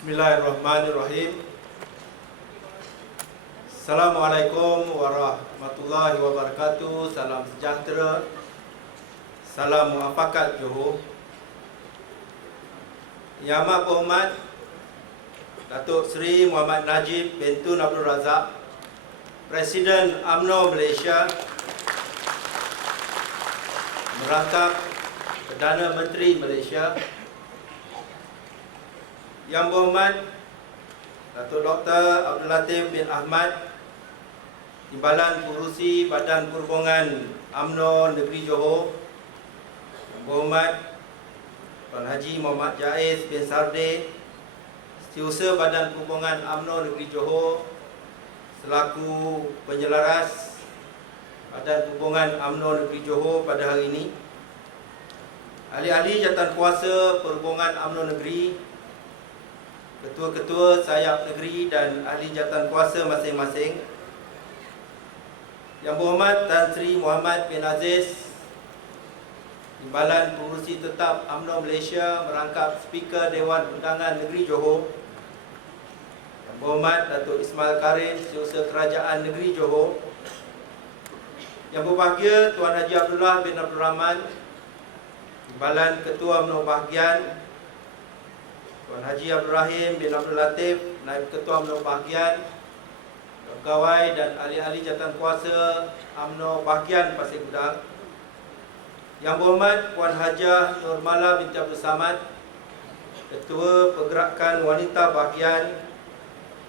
Bismillahirrahmanirrahim. Assalamualaikum warahmatullahi wabarakatuh. Salam sejahtera. Salam muafakat Johor. Yang Amat Berhormat Datuk Seri Muhammad Najib bin Tun Abdul Razak, Presiden UMNO Malaysia, merangkap Perdana Menteri Malaysia, Yang Berhormat Datuk Dr. Abdul Latif bin Ahmad, Timbalan Pengurusi Badan Perhubungan UMNO Negeri Johor, Yang Berhormat Tuan Haji Muhammad Jaiz bin Sarde, Setiausaha Badan Perhubungan UMNO Negeri Johor selaku penyelaras Badan Perhubungan UMNO Negeri Johor pada hari ini, ahli-ahli jawatankuasa Perhubungan UMNO Negeri, ketua-ketua sayap negeri dan ahli jawatankuasa masing-masing, Yang Berhormat Tan Sri Muhammad bin Aziz, Timbalan Pengurusi Tetap UMNO Malaysia merangkap Speaker Dewan Undangan Negeri Johor, Yang Berhormat Datuk Ismail Karim, Setiausaha Kerajaan Negeri Johor, Yang Berbahagia Tuan Haji Abdullah bin Abdul Rahman, Timbalan Ketua UMNO Bahagian, Tuan Haji Abdul Rahim bin Abdul Latif, Naib Ketua UMNO Bahagian, pegawai dan ahli-ahli jawatankuasa UMNO Bahagian Pasir Gudang, Yang Berhormat Puan Hajah Nurmala binti Abdul Samad, Ketua Pergerakan Wanita Bahagian,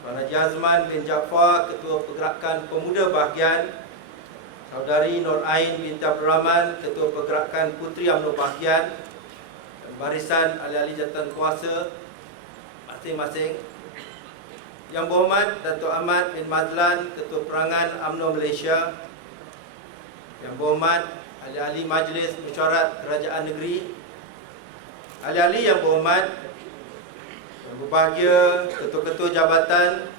Tuan Haji Azman bin Jaafar, Ketua Pergerakan Pemuda Bahagian, Saudari Nur Ain binti Abdul Rahman, Ketua Pergerakan Puteri UMNO Bahagian, dan barisan ahli-ahli jawatankuasa masing-masing, Yang Berhormat Datuk Ahmad bin Madlan, Ketua Perangan UMNO Malaysia, Yang Berhormat ahli-ahli Majlis Mesyuarat Kerajaan Negeri, ahli-ahli yang berhormat, yang berbahagia ketua-ketua jabatan,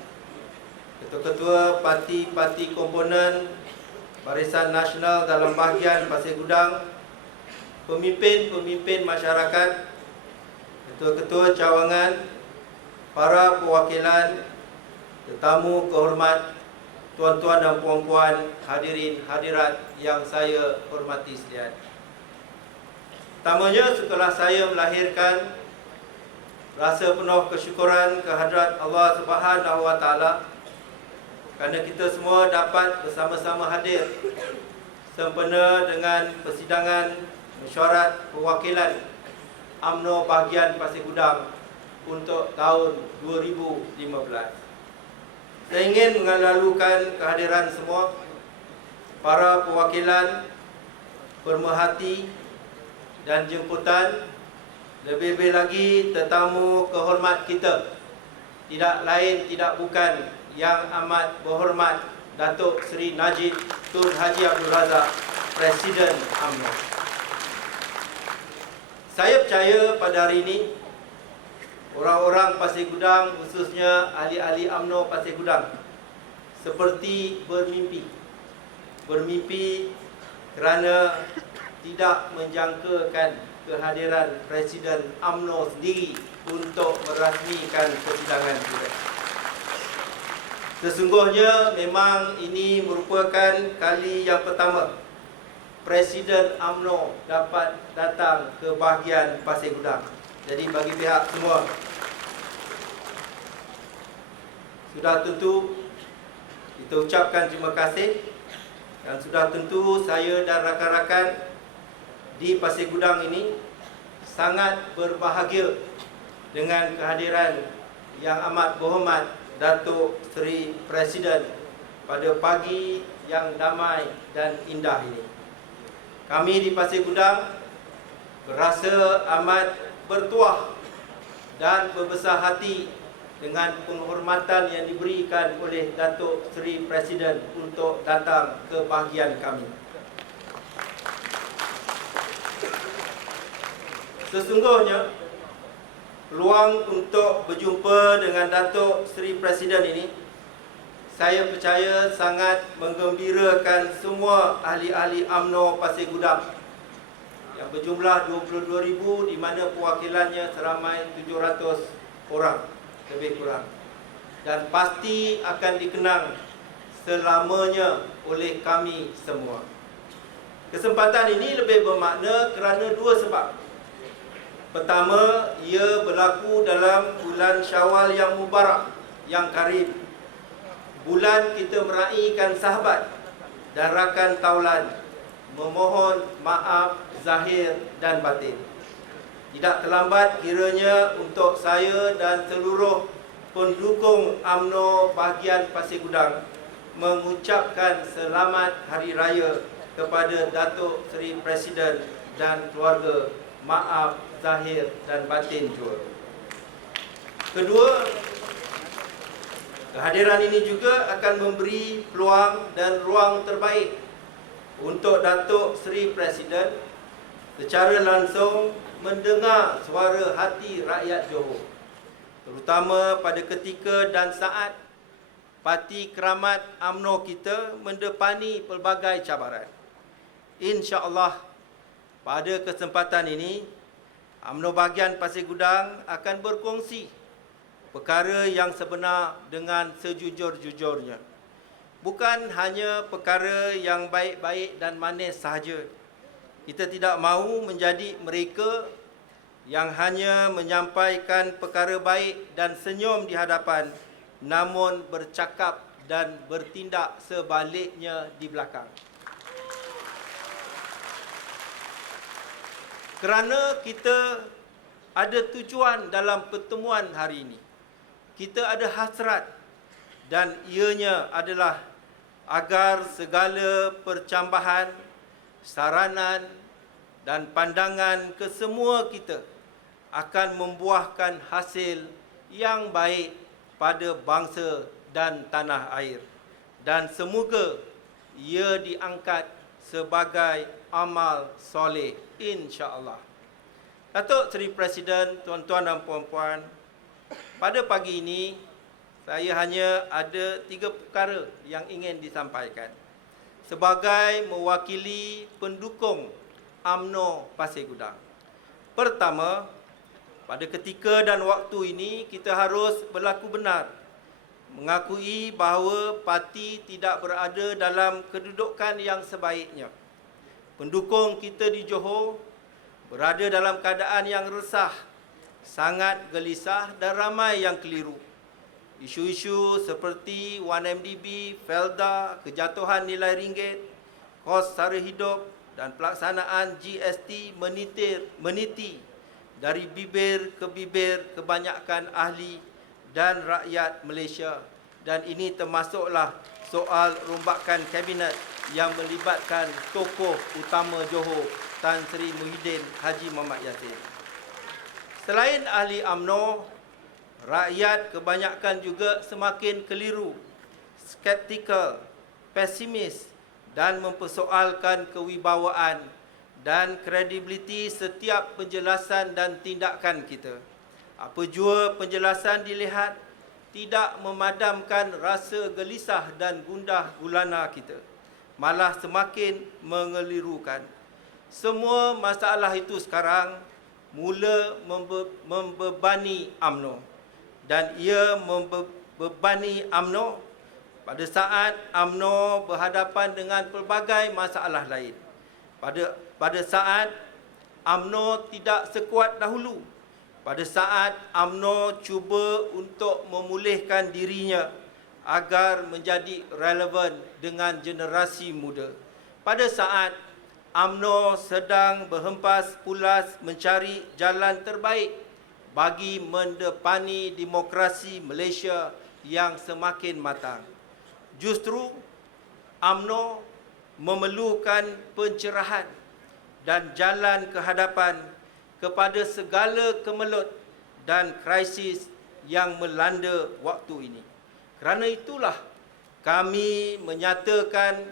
ketua-ketua parti-parti komponen Barisan Nasional dalam bahagian Pasir Gudang, pemimpin-pemimpin masyarakat, ketua-ketua cawangan, para perwakilan, tetamu kehormat, tuan-tuan dan puan-puan, hadirin hadirat yang saya hormati sekalian. Pertamanya, setelah saya melahirkan rasa penuh kesyukuran kehadrat Allah Subhanahu Wa Taala kerana kita semua dapat bersama-sama hadir sempena dengan persidangan mesyuarat perwakilan UMNO Bahagian Pasir Gudang untuk tahun 2015. Saya ingin mengelalukan kehadiran semua para perwakilan, pemerhati dan jemputan, lebih-lebih lagi tetamu kehormat kita, tidak lain tidak bukan Yang Amat Berhormat Datuk Seri Najib Tun Haji Abdul Razak, Presiden UMNO. Saya percaya pada hari ini orang-orang Pasir Gudang, khususnya ahli-ahli UMNO Pasir Gudang, seperti bermimpi kerana tidak menjangkakan kehadiran Presiden UMNO sendiri untuk merasmikan persidangan kita. Sesungguhnya memang ini merupakan kali yang pertama Presiden UMNO dapat datang ke bahagian Pasir Gudang. Jadi bagi pihak semua, sudah tentu kita ucapkan terima kasih, dan sudah tentu saya dan rakan-rakan di Pasir Gudang ini sangat berbahagia dengan kehadiran Yang Amat Berhormat Datuk Seri Presiden pada pagi yang damai dan indah ini. Kami di Pasir Gudang berasa amat bertuah dan berbesar hati dengan penghormatan yang diberikan oleh Datuk Seri Presiden untuk datang ke bahagian kami. Sesungguhnya peluang untuk berjumpa dengan Datuk Seri Presiden ini, saya percaya sangat menggembirakan semua ahli-ahli UMNO Pasir Gudang yang berjumlah 22,000, di mana perwakilannya seramai 700 orang. lebih kurang, dan pasti akan dikenang selamanya oleh kami semua. Kesempatan ini lebih bermakna kerana dua sebab. Pertama, ia berlaku dalam bulan Syawal yang mubarak, yang karim. Bulan kita meraihkan sahabat dan rakan taulan, memohon maaf zahir dan batin. Tidak terlambat kiranya untuk saya dan seluruh pendukung UMNO bahagian Pasir Gudang mengucapkan selamat Hari Raya kepada Datuk Seri Presiden dan keluarga. Maaf zahir dan batin jua. Kedua, kehadiran ini juga akan memberi peluang dan ruang terbaik untuk Datuk Seri Presiden secara langsung mendengar suara hati rakyat Johor, terutama pada ketika dan saat Parti Keramat UMNO kita mendepani pelbagai cabaran. InsyaAllah, pada kesempatan ini, UMNO bahagian Pasir Gudang akan berkongsi perkara yang sebenar dengan sejujur-jujurnya. Bukan hanya perkara yang baik-baik dan manis sahaja. Kita tidak mahu menjadi mereka yang hanya menyampaikan perkara baik dan senyum di hadapan, namun bercakap dan bertindak sebaliknya di belakang. Kerana kita ada tujuan dalam pertemuan hari ini. Kita ada hasrat dan ianya adalah agar segala percambahan, saranan dan pandangan kesemua kita akan membuahkan hasil yang baik pada bangsa dan tanah air. Dan semoga ia diangkat sebagai amal soleh, insya-Allah. Datuk Seri Presiden, tuan-tuan dan puan-puan, pada pagi ini saya hanya ada 3 perkara yang ingin disampaikan sebagai mewakili pendukung UMNO Pasir Gudang. Pertama, pada ketika dan waktu ini kita harus berlaku benar, mengakui bahawa parti tidak berada dalam kedudukan yang sebaiknya. Pendukung kita di Johor berada dalam keadaan yang resah, sangat gelisah dan ramai yang keliru. Isu-isu seperti 1MDB, Felda, kejatuhan nilai ringgit, kos sara hidup dan pelaksanaan GST meniti dari bibir ke bibir kebanyakan ahli dan rakyat Malaysia. Dan ini termasuklah soal rombakan kabinet yang melibatkan tokoh utama Johor, Tan Sri Muhyiddin Haji Muhammad Yassin. Selain ahli UMNO, rakyat kebanyakan juga semakin keliru, skeptikal, pesimis dan mempersoalkan kewibawaan dan kredibiliti setiap penjelasan dan tindakan kita. Apa jua penjelasan dilihat tidak memadamkan rasa gelisah dan gundah gulana kita, malah semakin mengelirukan. Semua masalah itu sekarang mula membebani UMNO, dan ia membebani UMNO pada saat UMNO berhadapan dengan pelbagai masalah lain. Pada saat UMNO tidak sekuat dahulu, pada saat UMNO cuba untuk memulihkan dirinya agar menjadi relevan dengan generasi muda, pada saat UMNO sedang berhempas pulas mencari jalan terbaik bagi mendepani demokrasi Malaysia yang semakin matang. Justru UMNO memerlukan pencerahan dan jalan ke hadapan kepada segala kemelut dan krisis yang melanda waktu ini. Kerana itulah kami menyatakan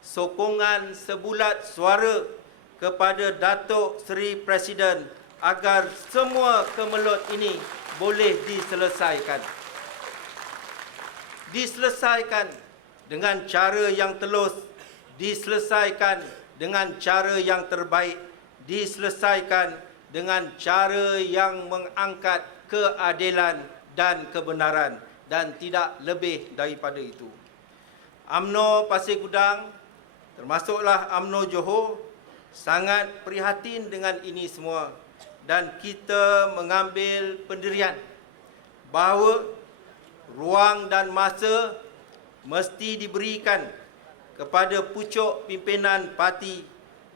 sokongan sebulat suara kepada Datuk Seri Presiden agar semua kemelut ini boleh diselesaikan. Diselesaikan dengan cara yang telus, diselesaikan dengan cara yang terbaik, diselesaikan dengan cara yang mengangkat keadilan dan kebenaran dan tidak lebih daripada itu. UMNO Pasir Gudang, termasuklah UMNO Johor, sangat prihatin dengan ini semua dan kita mengambil pendirian bahawa ruang dan masa mesti diberikan kepada pucuk pimpinan parti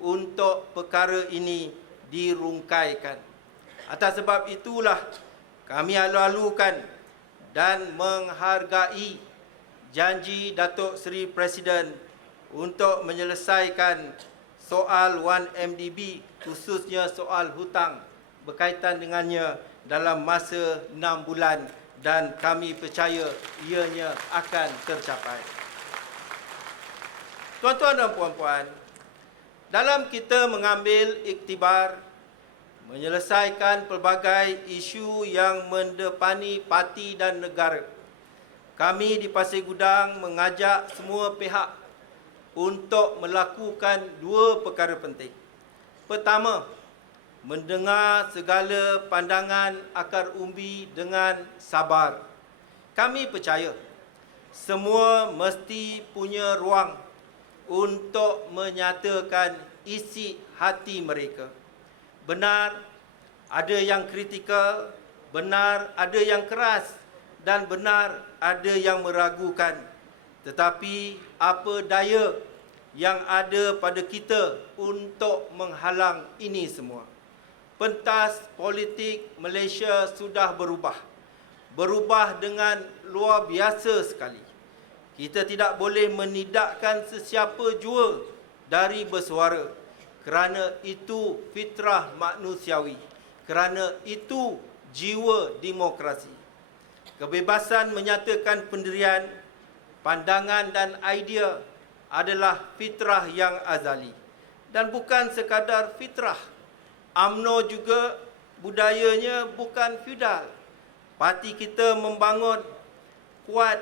untuk perkara ini dirungkaikan. Atas sebab itulah kami alu-alukan dan menghargai janji Datuk Seri Presiden untuk menyelesaikan soal 1MDB, khususnya soal hutang berkaitan dengannya dalam masa 6 bulan dan kami percaya ianya akan tercapai. Tuan-tuan dan puan-puan, dalam kita mengambil iktibar menyelesaikan pelbagai isu yang mendepani parti dan negara, kami di Pasir Gudang mengajak semua pihak untuk melakukan dua perkara penting. Pertama, mendengar segala pandangan akar umbi dengan sabar. Kami percaya semua mesti punya ruang untuk menyatakan isi hati mereka. Benar, ada yang kritikal, benar, ada yang keras, dan benar, ada yang meragukan. Tetapi apa daya yang ada pada kita untuk menghalang ini semua? Pentas politik Malaysia sudah berubah. Berubah dengan luar biasa sekali. Kita tidak boleh menidakkan sesiapa jua dari bersuara, kerana itu fitrah manusiawi, kerana itu jiwa demokrasi. Kebebasan menyatakan pendirian, pandangan dan idea adalah fitrah yang azali. Dan bukan sekadar fitrah, UMNO juga budayanya bukan feudal. Parti kita membangun kuat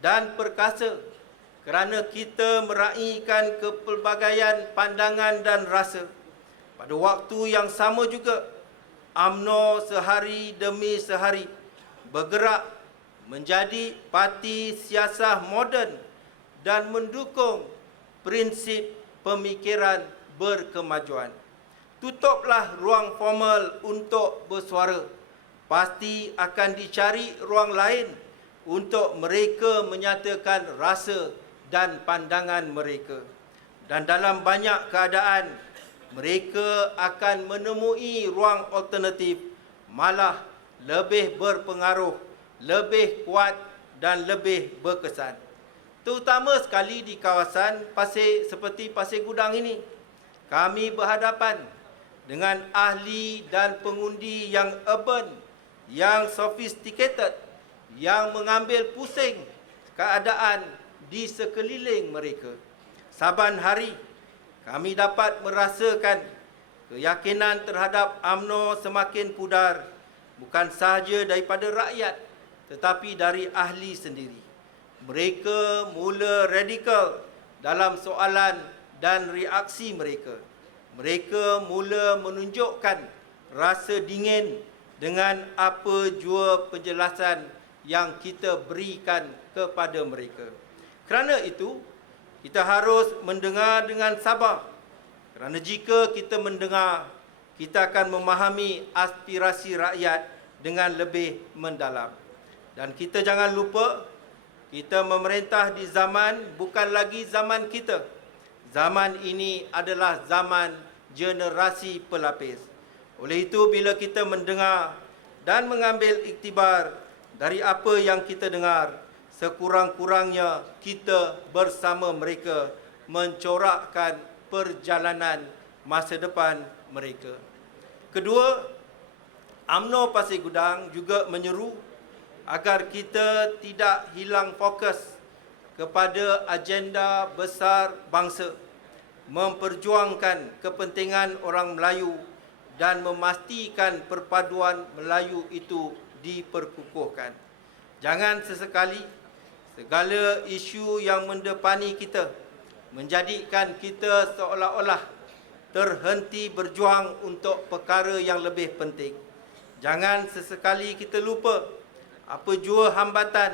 dan perkasa kerana kita meraihkan kepelbagaian pandangan dan rasa. Pada waktu yang sama juga, UMNO sehari demi sehari bergerak menjadi parti siasah moden dan mendukung prinsip pemikiran berkemajuan. Tutuplah ruang formal untuk bersuara. Pasti akan dicari ruang lain untuk mereka menyatakan rasa dan pandangan mereka. Dan dalam banyak keadaan, mereka akan menemui ruang alternatif, malah lebih berpengaruh, lebih kuat dan lebih berkesan. Terutama sekali di kawasan seperti Pasir Gudang ini, kami berhadapan dengan ahli dan pengundi yang urban, yang sophisticated, yang mengambil pusing keadaan di sekeliling mereka. Saban hari kami dapat merasakan keyakinan terhadap UMNO semakin pudar, bukan sahaja daripada rakyat tetapi dari ahli sendiri. Mereka mula radikal dalam soalan dan reaksi mereka. Mereka mula menunjukkan rasa dingin dengan apa jua penjelasan yang kita berikan kepada mereka. Kerana itu, kita harus mendengar dengan sabar. Kerana jika kita mendengar, kita akan memahami aspirasi rakyat dengan lebih mendalam. Dan kita jangan lupa, kita memerintah di zaman bukan lagi zaman kita. Zaman ini adalah zaman generasi pelapis. Oleh itu, bila kita mendengar dan mengambil iktibar dari apa yang kita dengar, sekurang-kurangnya kita bersama mereka mencorakkan perjalanan masa depan mereka. Kedua, UMNO Pasir Gudang juga menyeru agar kita tidak hilang fokus kepada agenda besar bangsa, memperjuangkan kepentingan orang Melayu dan memastikan perpaduan Melayu itu diperkukuhkan. Jangan sesekali segala isu yang mendepani kita menjadikan kita seolah-olah terhenti berjuang untuk perkara yang lebih penting. Jangan sesekali kita lupa apa jua hambatan,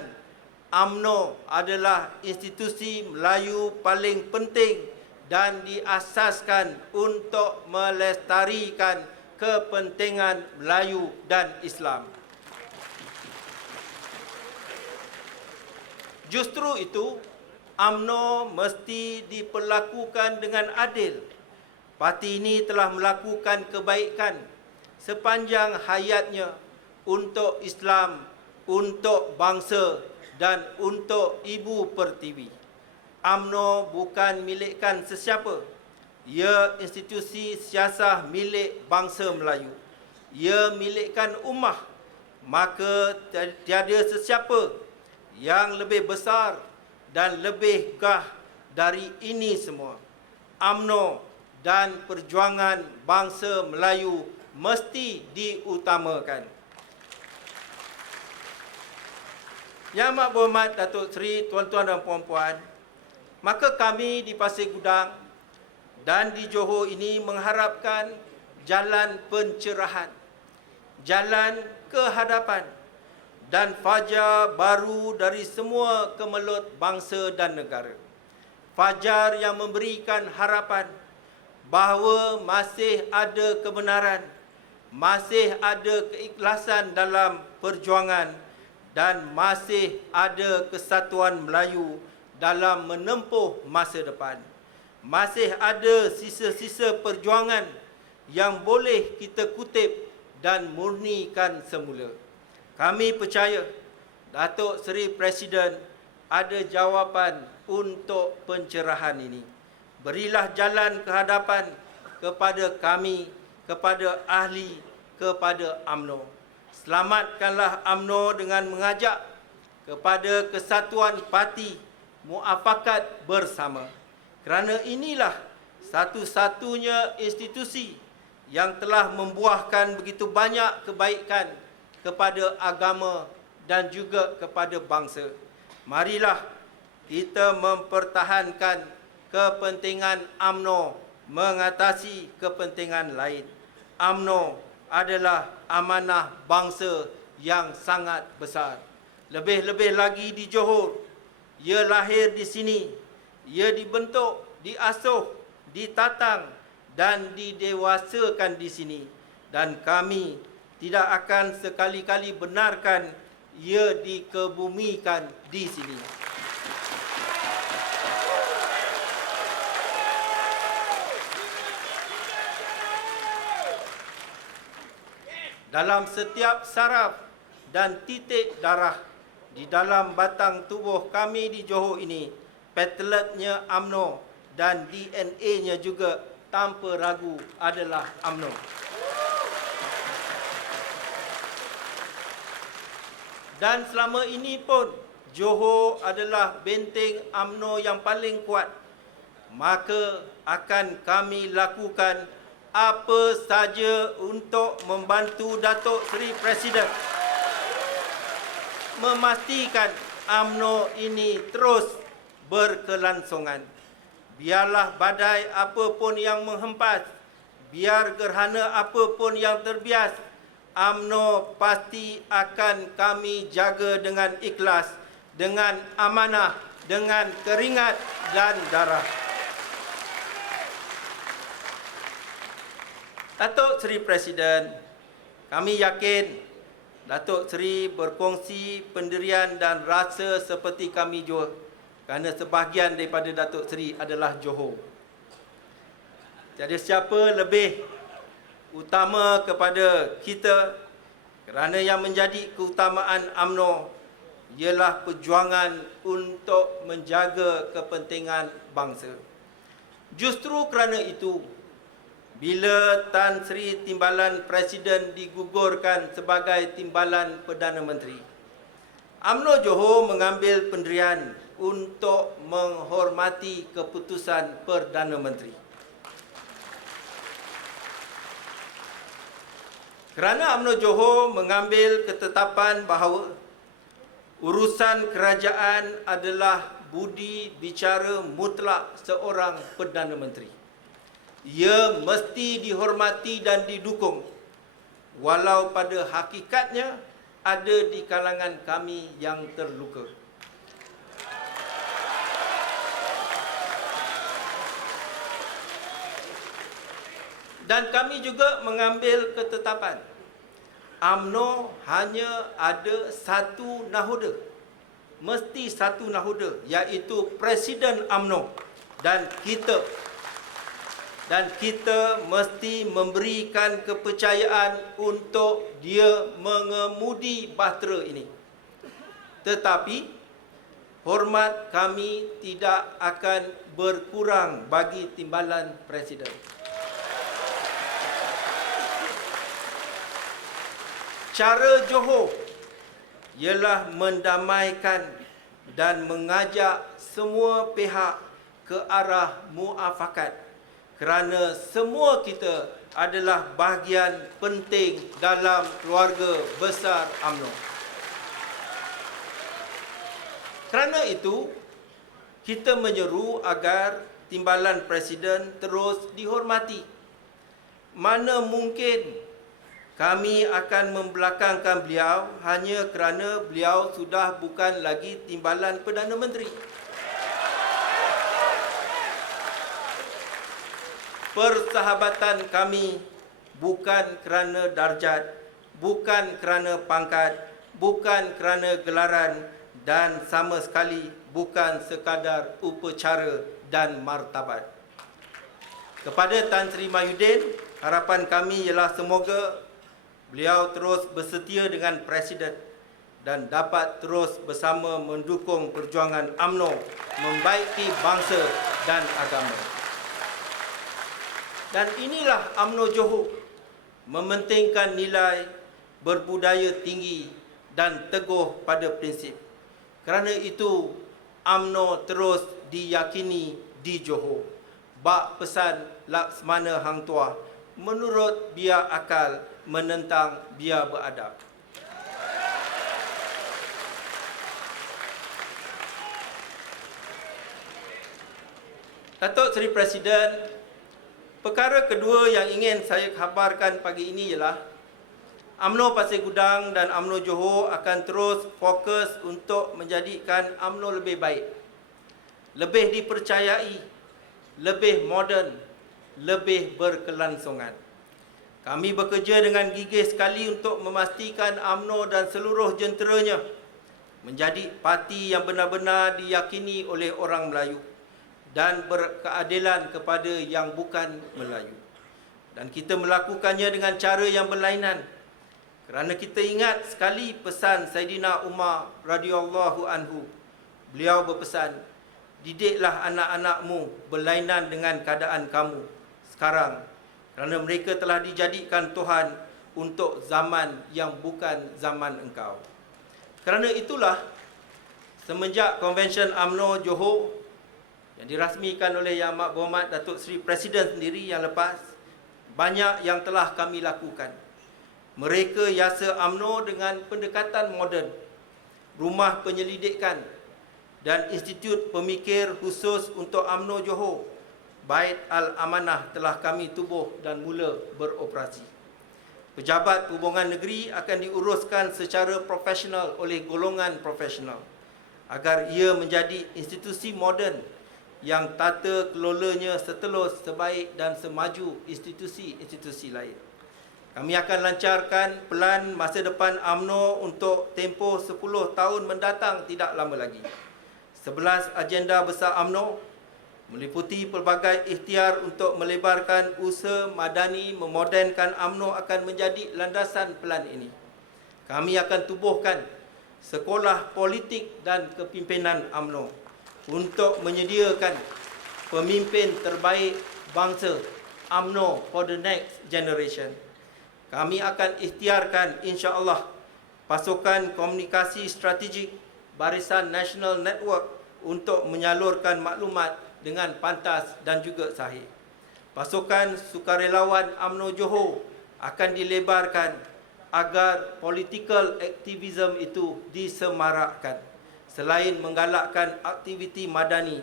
UMNO adalah institusi Melayu paling penting dan diasaskan untuk melestarikan kepentingan Melayu dan Islam. Justru itu, UMNO mesti diperlakukan dengan adil. Parti ini telah melakukan kebaikan sepanjang hayatnya untuk Islam, untuk bangsa dan untuk Ibu Pertiwi. UMNO bukan milikkan sesiapa. Ia institusi siasah milik bangsa Melayu. Ia milikkan ummah. Maka tiada sesiapa yang lebih besar dan lebih gah dari ini semua. UMNO dan perjuangan bangsa Melayu mesti diutamakan. Yang Amat Berhormat Datuk Seri, tuan-tuan dan puan-puan, maka kami di Pasir Gudang dan di Johor ini mengharapkan jalan pencerahan, jalan kehadapan dan fajar baru dari semua kemelut bangsa dan negara. Fajar yang memberikan harapan bahawa masih ada kebenaran, masih ada keikhlasan dalam perjuangan dan masih ada kesatuan Melayu dalam menempuh masa depan. Masih ada sisa-sisa perjuangan yang boleh kita kutip dan murnikan semula. Kami percaya Datuk Seri Presiden ada jawapan untuk pencerahan ini. Berilah jalan kehadapan kepada kami, kepada ahli, kepada UMNO. Selamatkanlah UMNO dengan mengajak kepada kesatuan parti muafakat bersama. Kerana inilah satu-satunya institusi yang telah membuahkan begitu banyak kebaikan kepada agama dan juga kepada bangsa. Marilah kita mempertahankan kepentingan UMNO mengatasi kepentingan lain. UMNO adalah amanah bangsa yang sangat besar. Lebih-lebih lagi di Johor, ia lahir di sini, ia dibentuk, diasuh, ditatang dan didewasakan di sini. Dan kami tidak akan sekali-kali benarkan ia dikebumikan di sini. Dalam setiap saraf dan titik darah di dalam batang tubuh kami di Johor ini, plateletnya UMNO dan DNA-nya juga tanpa ragu adalah UMNO. Dan selama ini pun Johor adalah benteng UMNO yang paling kuat. Maka akan kami lakukan apa saja untuk membantu Datuk Seri Presiden memastikan UMNO ini terus berkelangsungan. Biarlah badai apapun yang menghempas, biar gerhana apapun yang terbias, UMNO pasti akan kami jaga dengan ikhlas, dengan amanah, dengan keringat dan darah. Datuk Seri Presiden, kami yakin Datuk Seri berkongsi pendirian dan rasa seperti kami juga, kerana sebahagian daripada Datuk Seri adalah Johor. Tiada siapa lebih utama kepada kita, kerana yang menjadi keutamaan UMNO ialah perjuangan untuk menjaga kepentingan bangsa. Justru kerana itu, bila Tan Sri Timbalan Presiden digugurkan sebagai Timbalan Perdana Menteri, UMNO Johor mengambil pendirian untuk menghormati keputusan Perdana Menteri. Kerana UMNO Johor mengambil ketetapan bahawa urusan kerajaan adalah budi bicara mutlak seorang Perdana Menteri. Ia mesti dihormati dan didukung, walau pada hakikatnya ada di kalangan kami yang terluka. Dan kami juga mengambil ketetapan UMNO hanya ada satu nahoda. Mesti satu nahoda, iaitu Presiden UMNO. Dan kita mesti memberikan kepercayaan untuk dia mengemudi bahtera ini. Tetapi hormat kami tidak akan berkurang bagi timbalan Presiden. Cara Johor ialah mendamaikan dan mengajak semua pihak ke arah muafakat, kerana semua kita adalah bahagian penting dalam keluarga besar UMNO. Kerana itu, kita menyeru agar timbalan Presiden terus dihormati. Mana mungkin kami akan membelakangkan beliau hanya kerana beliau sudah bukan lagi timbalan Perdana Menteri. Persahabatan kami bukan kerana darjat, bukan kerana pangkat, bukan kerana gelaran dan sama sekali bukan sekadar upacara dan martabat. Kepada Tan Sri Mahyudin, harapan kami ialah semoga beliau terus bersetia dengan Presiden dan dapat terus bersama mendukung perjuangan UMNO membaiki bangsa dan agama. Dan inilah UMNO Johor, mementingkan nilai berbudaya tinggi dan teguh pada prinsip. Kerana itu, UMNO terus diyakini di Johor. Bak pesan Laksmana Hang Tuah, menurut biar akal, menentang biar beradab. Datuk Seri Presiden, perkara kedua yang ingin saya khabarkan pagi ini ialah UMNO Pasir Gudang dan UMNO Johor akan terus fokus untuk menjadikan UMNO lebih baik, lebih dipercayai, lebih moden, lebih berkelangsungan. Kami bekerja dengan gigih sekali untuk memastikan UMNO dan seluruh jenteranya menjadi parti yang benar-benar diyakini oleh orang Melayu dan berkeadilan kepada yang bukan Melayu. Dan kita melakukannya dengan cara yang berlainan. Kerana kita ingat sekali pesan Saidina Umar radhiyallahu anhu. Beliau berpesan, didiklah anak-anakmu berlainan dengan keadaan kamu sekarang, kerana mereka telah dijadikan Tuhan untuk zaman yang bukan zaman engkau. Kerana itulah, semenjak Konvensyen UMNO Johor yang dirasmikan oleh Yang Amat Berhormat Datuk Seri Presiden sendiri yang lepas, banyak yang telah kami lakukan. Mereka yasa UMNO dengan pendekatan moden, rumah penyelidikan dan institut pemikir khusus untuk UMNO Johor, Bait Al-Amanah, telah kami tubuh dan mula beroperasi. Pejabat hubungan negeri akan diuruskan secara profesional oleh golongan profesional agar ia menjadi institusi moden yang tata kelolanya seterus, sebaik dan semaju institusi-institusi lain. Kami akan lancarkan pelan masa depan UMNO untuk tempoh 10 tahun mendatang tidak lama lagi. 11 agenda besar UMNO meliputi pelbagai ikhtiar untuk melebarkan usaha madani memodenkan UMNO akan menjadi landasan pelan ini. Kami akan tubuhkan sekolah politik dan kepimpinan UMNO untuk menyediakan pemimpin terbaik bangsa UMNO for the next generation. Kami akan ikhtiarkan insya-Allah pasukan komunikasi strategik Barisan National Network untuk menyalurkan maklumat dengan pantas dan juga sahih. Pasukan sukarelawan UMNO Johor akan dilebarkan agar political activism itu disemarakkan, selain menggalakkan aktiviti madani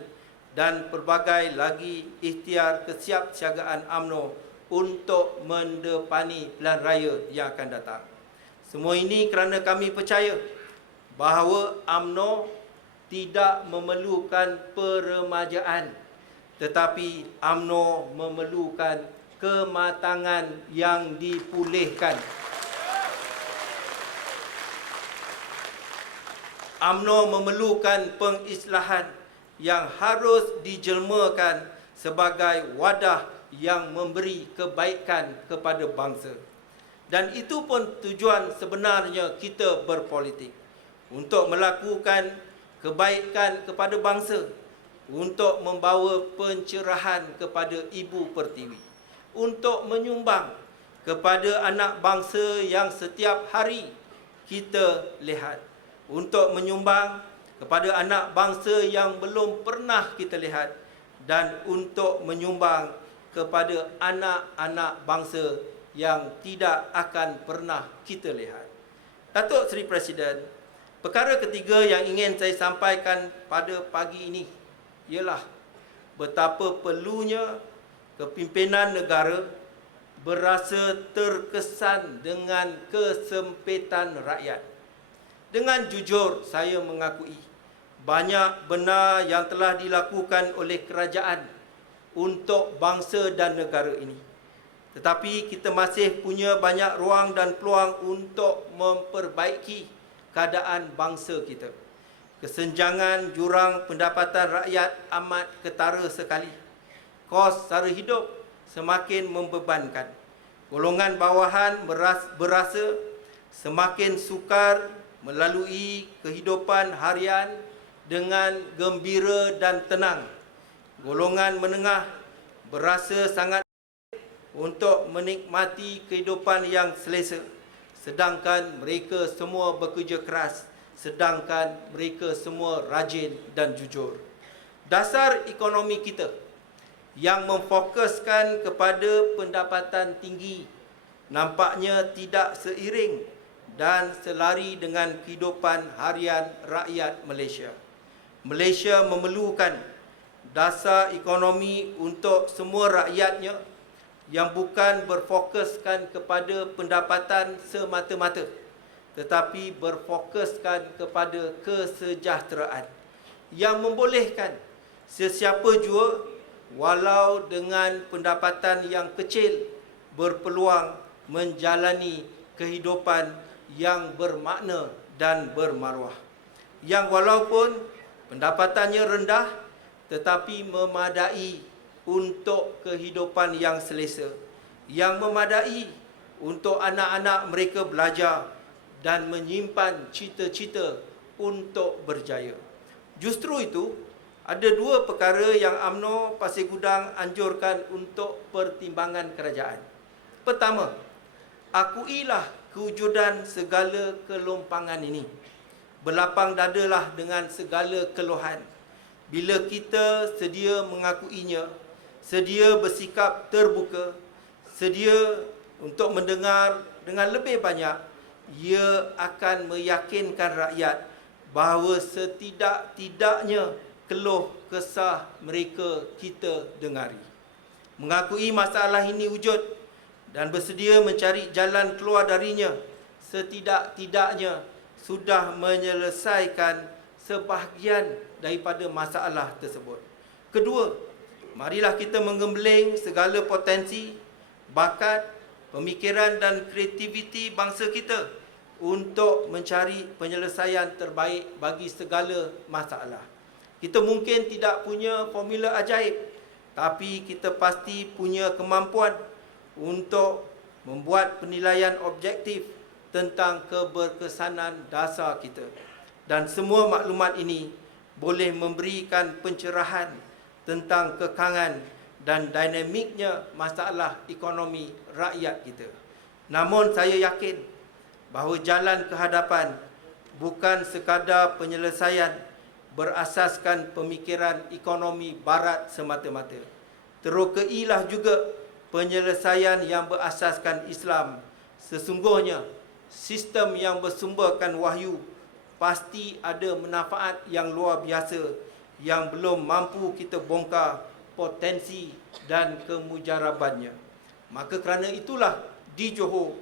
dan pelbagai lagi ikhtiar kesiapsiagaan UMNO untuk mendepani pilihan raya yang akan datang. Semua ini kerana kami percaya bahawa UMNO tidak memerlukan peremajaan, tetapi UMNO memerlukan kematangan yang dipulihkan. UMNO memerlukan pengislahan yang harus dijelmakan sebagai wadah yang memberi kebaikan kepada bangsa. Dan itu pun tujuan sebenarnya kita berpolitik, untuk melakukan kebaikan kepada bangsa, untuk membawa pencerahan kepada Ibu Pertiwi, untuk menyumbang kepada anak bangsa yang setiap hari kita lihat, untuk menyumbang kepada anak bangsa yang belum pernah kita lihat, dan untuk menyumbang kepada anak-anak bangsa yang tidak akan pernah kita lihat. Datuk Seri Presiden, perkara ketiga yang ingin saya sampaikan pada pagi ini ialah betapa perlunya kepimpinan negara berasa terkesan dengan kesempitan rakyat. Dengan jujur saya mengakui banyak benar yang telah dilakukan oleh kerajaan untuk bangsa dan negara ini. Tetapi kita masih punya banyak ruang dan peluang untuk memperbaiki keadaan bangsa kita. Kesenjangan jurang pendapatan rakyat amat ketara sekali. Kos sara hidup semakin membebankan. Golongan bawahan berasa semakin sukar melalui kehidupan harian dengan gembira dan tenang. Golongan menengah berasa sangat untuk menikmati kehidupan yang selesa, sedangkan mereka semua bekerja keras, sedangkan mereka semua rajin dan jujur. Dasar ekonomi kita yang memfokuskan kepada pendapatan tinggi nampaknya tidak seiring dan selari dengan kehidupan harian rakyat Malaysia. Malaysia memerlukan dasar ekonomi untuk semua rakyatnya yang bukan berfokuskan kepada pendapatan semata-mata, tetapi berfokuskan kepada kesejahteraan yang membolehkan sesiapa jua walau dengan pendapatan yang kecil berpeluang menjalani kehidupan yang bermakna dan bermaruah, yang walaupun pendapatannya rendah tetapi memadai untuk kehidupan yang selesa, yang memadai untuk anak-anak mereka belajar dan menyimpan cita-cita untuk berjaya. Justru itu, ada dua perkara yang UMNO Pasir Gudang anjurkan untuk pertimbangan kerajaan. Pertama, akuilah kewujudan segala kelompangan ini. Berlapang dadalah dengan segala keluhan. Bila kita sedia mengakuinya, sedia bersikap terbuka, sedia untuk mendengar dengan lebih banyak, ia akan meyakinkan rakyat bahawa setidak-tidaknya keluh kesah mereka kita dengari. Mengakui masalah ini wujud dan bersedia mencari jalan keluar darinya, setidak-tidaknya sudah menyelesaikan sebahagian daripada masalah tersebut. Kedua, marilah kita menggembeling segala potensi, bakat, pemikiran dan kreativiti bangsa kita untuk mencari penyelesaian terbaik bagi segala masalah. Kita mungkin tidak punya formula ajaib, tapi kita pasti punya kemampuan untuk membuat penilaian objektif tentang keberkesanan dasar kita. Dan semua maklumat ini boleh memberikan pencerahan tentang kekangan dan dinamiknya masalah ekonomi rakyat kita. Namun saya yakin bahawa jalan ke hadapan bukan sekadar penyelesaian berasaskan pemikiran ekonomi barat semata-mata. Terukailah juga penyelesaian yang berasaskan Islam. Sesungguhnya sistem yang bersumberkan wahyu pasti ada manfaat yang luar biasa yang belum mampu kita bongkar potensi dan kemujarabannya. Maka kerana itulah di Johor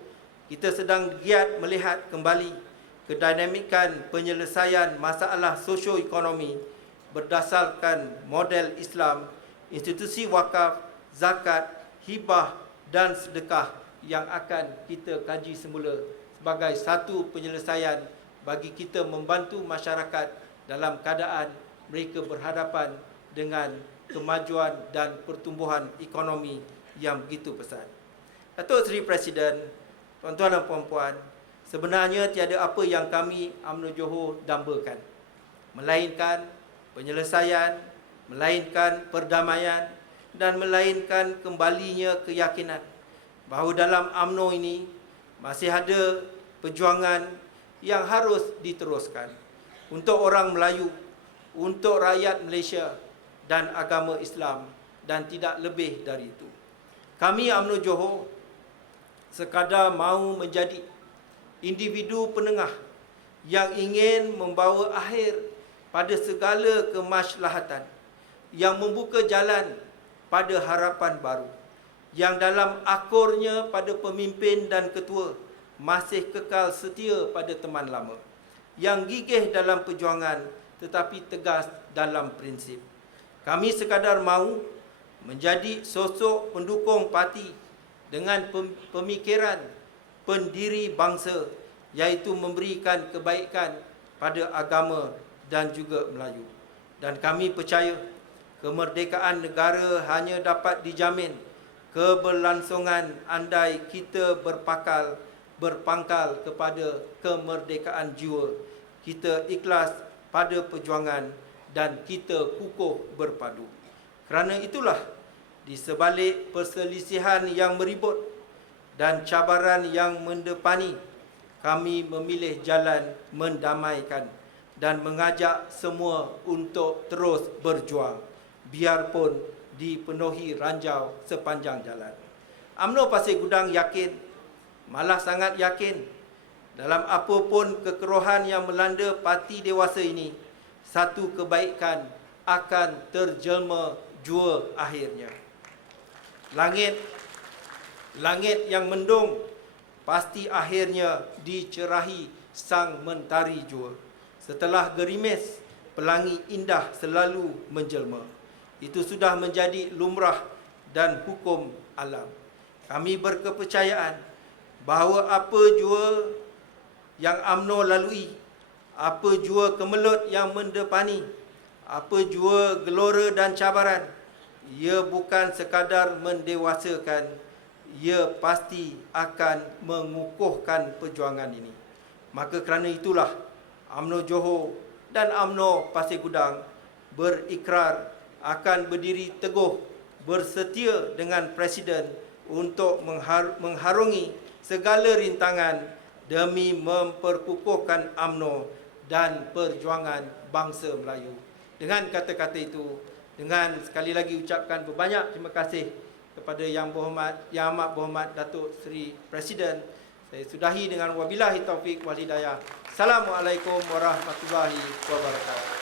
kita sedang giat melihat kembali kedinamikan penyelesaian masalah sosioekonomi berdasarkan model Islam, institusi wakaf, zakat, hibah dan sedekah yang akan kita kaji semula sebagai satu penyelesaian bagi kita membantu masyarakat dalam keadaan mereka berhadapan dengan kemajuan dan pertumbuhan ekonomi yang begitu pesat. Datuk Seri Presiden, tuan-tuan dan puan-puan, sebenarnya tiada apa yang kami UMNO Johor dambakan, melainkan penyelesaian, melainkan perdamaian dan melainkan kembalinya keyakinan bahawa dalam UMNO ini masih ada perjuangan yang harus diteruskan untuk orang Melayu, untuk rakyat Malaysia dan agama Islam dan tidak lebih dari itu. Kami UMNO Johor sekadar mahu menjadi individu penengah yang ingin membawa akhir pada segala kemaslahatan, yang membuka jalan pada harapan baru, yang dalam akurnya pada pemimpin dan ketua masih kekal setia pada teman lama, yang gigih dalam perjuangan tetapi tegas dalam prinsip. Kami sekadar mahu menjadi sosok pendukung parti dengan pemikiran pendiri bangsa, iaitu memberikan kebaikan pada agama dan juga Melayu. Dan kami percaya kemerdekaan negara hanya dapat dijamin keberlangsungan andai kita berpangkal kepada kemerdekaan jiwa, kita ikhlas pada perjuangan dan kita kukuh berpadu. Kerana itulah, di sebalik perselisihan yang meribut dan cabaran yang mendepani, kami memilih jalan mendamaikan dan mengajak semua untuk terus berjuang, biarpun dipenuhi ranjau sepanjang jalan. UMNO Pasir Gudang yakin, malah sangat yakin, dalam apapun kekerohan yang melanda parti dewasa ini, satu kebaikan akan terjelma jua akhirnya. Langit yang mendung pasti akhirnya dicerahi sang mentari jua. Setelah gerimis, pelangi indah selalu menjelma. Itu sudah menjadi lumrah dan hukum alam. Kami berkepercayaan bahawa apa jua yang UMNO lalui, apa jua kemelut yang mendepani, apa jua gelora dan cabaran, ia bukan sekadar mendewasakan, ia pasti akan mengukuhkan perjuangan ini. Maka kerana itulah UMNO Johor dan UMNO Pasir Gudang berikrar akan berdiri teguh bersetia dengan Presiden untuk mengharungi segala rintangan demi memperkukuhkan UMNO dan perjuangan bangsa Melayu. Dengan kata-kata itu, dengan sekali lagi ucapkan berbanyak terima kasih kepada Yang Amat Berhormat Datuk Seri Presiden, saya sudahi dengan wabillahi taufik wal hidayah. Assalamualaikum warahmatullahi wabarakatuh.